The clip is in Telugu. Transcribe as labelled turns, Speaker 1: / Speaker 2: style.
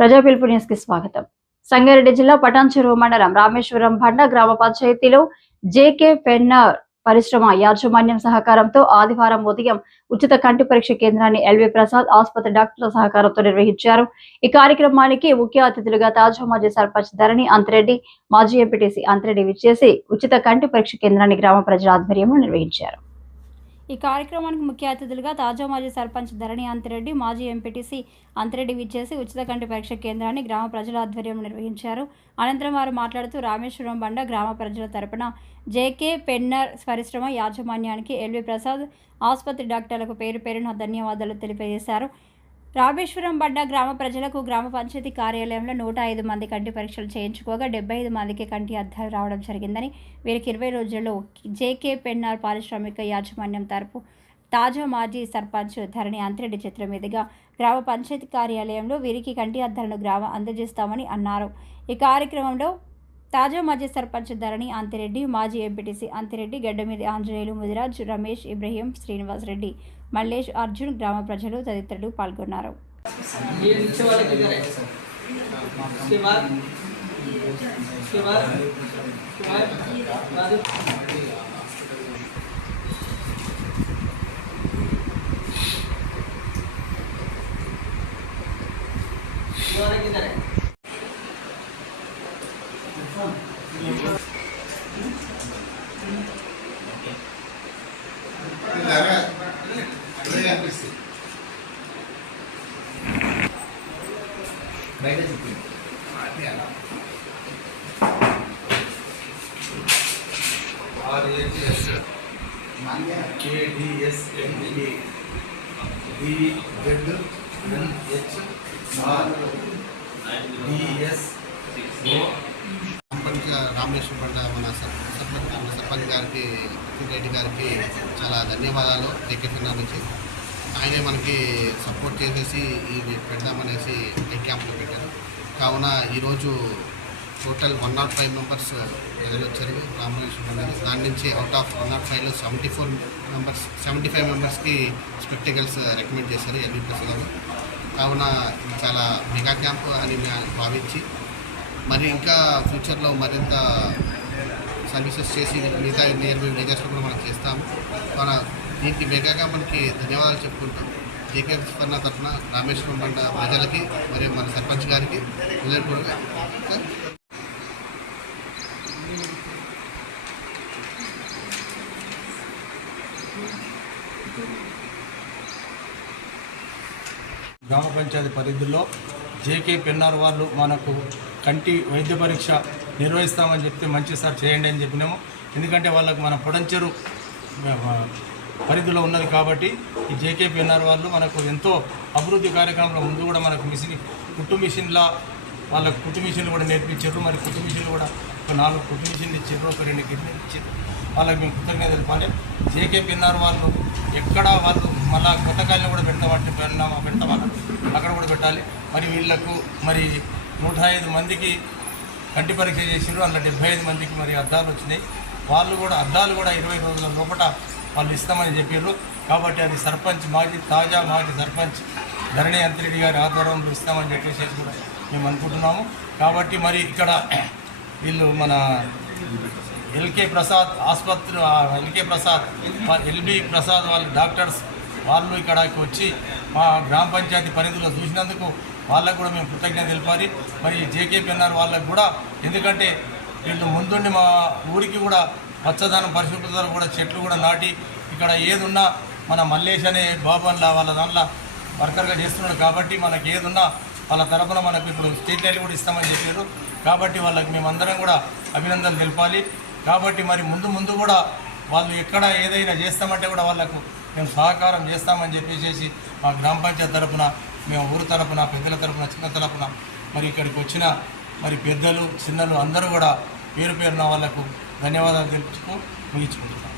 Speaker 1: ప్రజా పిలుపు న్యూస్కి స్వాగతం. సంగారెడ్డి జిల్లా పటాన్చెరువు మండలం రామేశ్వరం బండ గ్రామ పంచాయతీలో జేకే పెన్నార్ పరిశ్రమ యాజమాన్యం సహకారంతో ఆదివారం ఉదయం ఉచిత కంటి పరీక్ష కేంద్రాన్ని ఎల్వి ప్రసాద్ ఆసుపత్రి డాక్టర్ల సహకారంతో నిర్వహించారు. ఈ కార్యక్రమానికి ముఖ్య అతిథులుగా తాజా మాజీ సర్పంచ్ ధరణి అంతరెడ్డి మాజీ ఎంపీటీసీ అంతరెడ్డి విచ్చేసి ఉచిత కంటి పరీక్ష కేంద్రాన్ని గ్రామ ప్రజల ఆధ్వర్యంలో నిర్వహించారు. ఈ కార్యక్రమానికి ముఖ్య అతిథులుగా తాజా మాజీ సర్పంచ్ ధరణి అంతిరెడ్డి మాజీ ఎంపీటీసీ అంతిరెడ్డి విచ్చేసి ఉచిత కంటి పరీక్ష కేంద్రాన్ని గ్రామ ప్రజల ఆధ్వర్యంలో నిర్వహించారు. అనంతరం వారు మాట్లాడుతూ రామేశ్వరం బండ గ్రామ ప్రజల తరపున జేకే పెన్నర్ పరిశ్రమ యాజమాన్యానికి ఎల్వి ప్రసాద్ ఆసుపత్రి డాక్టర్లకు పేరు పేరున ధన్యవాదాలు తెలియజేశారు. రామేశ్వరం బండ గ్రామ ప్రజలకు గ్రామ పంచాయతీ కార్యాలయంలో నూట ఐదు మంది కంటి పరీక్షలు చేయించుకోగా డెబ్బై ఐదు మందికి కంటి అద్దాలు రావడం జరిగిందని వీరికి ఇరవై రోజుల్లో జేకే పెన్నార్ పారిశ్రామిక యాజమాన్యం తరపు తాజా మాజీ సర్పంచ్ ధరణి అంతిరెడ్డి చిత్రం మీదుగా గ్రామ పంచాయతీ కార్యాలయంలో వీరికి కంటి అద్దాలను గ్రామ అందజేస్తామని అన్నారు. ఈ కార్యక్రమంలో తాజా మాజీ సర్పంచ్ ధరణి అంతిరెడ్డి మాజీ ఎంపీటీసీ అంతిరెడ్డి గడ్డమీది ఆంజనేయులు ముదిరాజ్ రమేష్ ఇబ్రహీం శ్రీనివాస్ రెడ్డి మల్లేష్ అర్జున్ గ్రామ ప్రజలు తదితరులు పాల్గొన్నారు
Speaker 2: ये नीचे वाले किधर है
Speaker 3: ఆర్ఏఎస్ కేడిఎస్ఎంఏ డిజెడ్ ఎన్హెచ్ ఆర్ డిఎస్
Speaker 4: సర్పంచ్ రామేశ్వర బండ మన సర్పంచ్ సర్పంచ్ గారికి రెడ్డి గారికి చాలా ధన్యవాదాలు జేకేఫిన్నా నుంచి ఆయనే మనకి సపోర్ట్ చేసేసి ఇది పెడదామనేసి ఈ క్యాంప్లో పెట్టారు. కావున ఈరోజు total one not five members ప్రజలు వచ్చారు రామేశ్వర దాని నుంచి అవుట్ ఆఫ్ వన్ నాట్ ఫైవ్లో seventy four members seventy five మెంబర్స్కి స్పెక్టికల్స్ రికమెండ్ చేశారు ఎల్వి ప్రసాద్ గారు. కావున ఇది చాలా మెగా క్యాంప్ అని భావించి మరి ఇంకా ఫ్యూచర్లో మరింత సర్వీసెస్ చేసి మిగతా నియర్ బై విలేజెస్లో కూడా మనం చేస్తాము. మన దీనికి మెగాగా మనకి ధన్యవాదాలు చెప్పుకుంటాం. జీకే స్పర్ణ తరఫున రామేశ్వరం బండ ప్రజలకి మరియు మన సర్పంచ్ గారికి హృదయపూర్వక
Speaker 5: గ్రామ పంచాయతీ పరిధిలో జేకే పెన్నార్ వాళ్ళు మనకు కంటి వైద్య పరీక్ష నిర్వహిస్తామని చెప్తే మంచి సార్ చేయండి అని చెప్పినాము. ఎందుకంటే వాళ్ళకు మన పొడంచెరు పరిధిలో ఉన్నది కాబట్టి ఈ జేకే పెన్నార్ వాళ్ళు మనకు ఎంతో అభివృద్ధి కార్యక్రమంలో ముందు కూడా మనకు మిషన్ కుట్టు మిషన్ల వాళ్ళకు కుట్టు మిషన్లు కూడా నేర్పించారు. మరి కుట్టు మిషన్లు కూడా ఒక నాలుగు కుట్టు మిషన్లు ఇచ్చారు. ఒక రెండు గిన్నెలు ఇచ్చారు. వాళ్ళకి మేము కృతజ్ఞత తెలిపాలి జేకే పిన్నారు వాళ్ళు ఎక్కడ వాళ్ళు మళ్ళా కొత్త కాలనీ కూడా పెడతామంటే పెడతామా పెడతామన్నా అక్కడ కూడా పెట్టాలి. మరి వీళ్ళకు మరి నూట ఐదు మందికి కంటి పరీక్ష చేసిండ్రు. అందులో డెబ్బై ఐదు మందికి మరి అద్దాలు వచ్చినాయి. వాళ్ళు కూడా అద్దాలు కూడా ఇరవై రోజుల లోపల వాళ్ళు ఇస్తామని చెప్పారు కాబట్టి అది సర్పంచ్ మాజీ తాజా మాజీ సర్పంచ్ ధరణి అంతిరెడ్డి గారి ఆధ్వర్యంలో ఇస్తామని చెప్పేసి కూడా మేము అనుకుంటున్నాము. కాబట్టి మరి ఇక్కడ వీళ్ళు మన ఎల్కే ప్రసాద్ ఆసుపత్రి ఎల్కే ప్రసాద్ ఎల్బి ప్రసాద్ వాళ్ళ డాక్టర్స్ వాళ్ళు ఇక్కడికి వచ్చి మా గ్రామ పంచాయతీ పరిధిలో చూసినందుకు వాళ్ళకు కూడా మేము కృతజ్ఞత తెలిపాలి. మరి జేకేపీఎన్ఆర్ వాళ్ళకు కూడా ఎందుకంటే వీళ్ళు ముందుండి మా ఊరికి కూడా పచ్చదనం పరిశుభ్రతలు కూడా చెట్లు కూడా నాటి ఇక్కడ ఏదున్నా మన మల్లేష్ అనే బాబన్ల వాళ్ళ దాంట్లో వర్కర్గా చేస్తున్నాడు కాబట్టి మనకి ఏదున్నా వాళ్ళ తరఫున మనకు ఇప్పుడు స్టేట్ లైన్ కూడా ఇస్తామని చెప్పారు. కాబట్టి వాళ్ళకి మేమందరం కూడా అభినందనలు తెలపాలి. కాబట్టి మరి ముందు ముందు కూడా వాళ్ళు ఎక్కడ ఏదైనా చేస్తామంటే కూడా వాళ్ళకు మేము సహకారం చేస్తామని చెప్పేసి మా గ్రామ పంచాయతీ తరపున మేము ఊరు తరపున పెద్దల తరపున చిన్న తరఫున మరి ఇక్కడికి వచ్చిన మరి పెద్దలు చిన్నలు అందరూ కూడా పేరు పేరున వాళ్ళకు ధన్యవాదాలు తెలుపుతూ ముగించుకుంటున్నాం.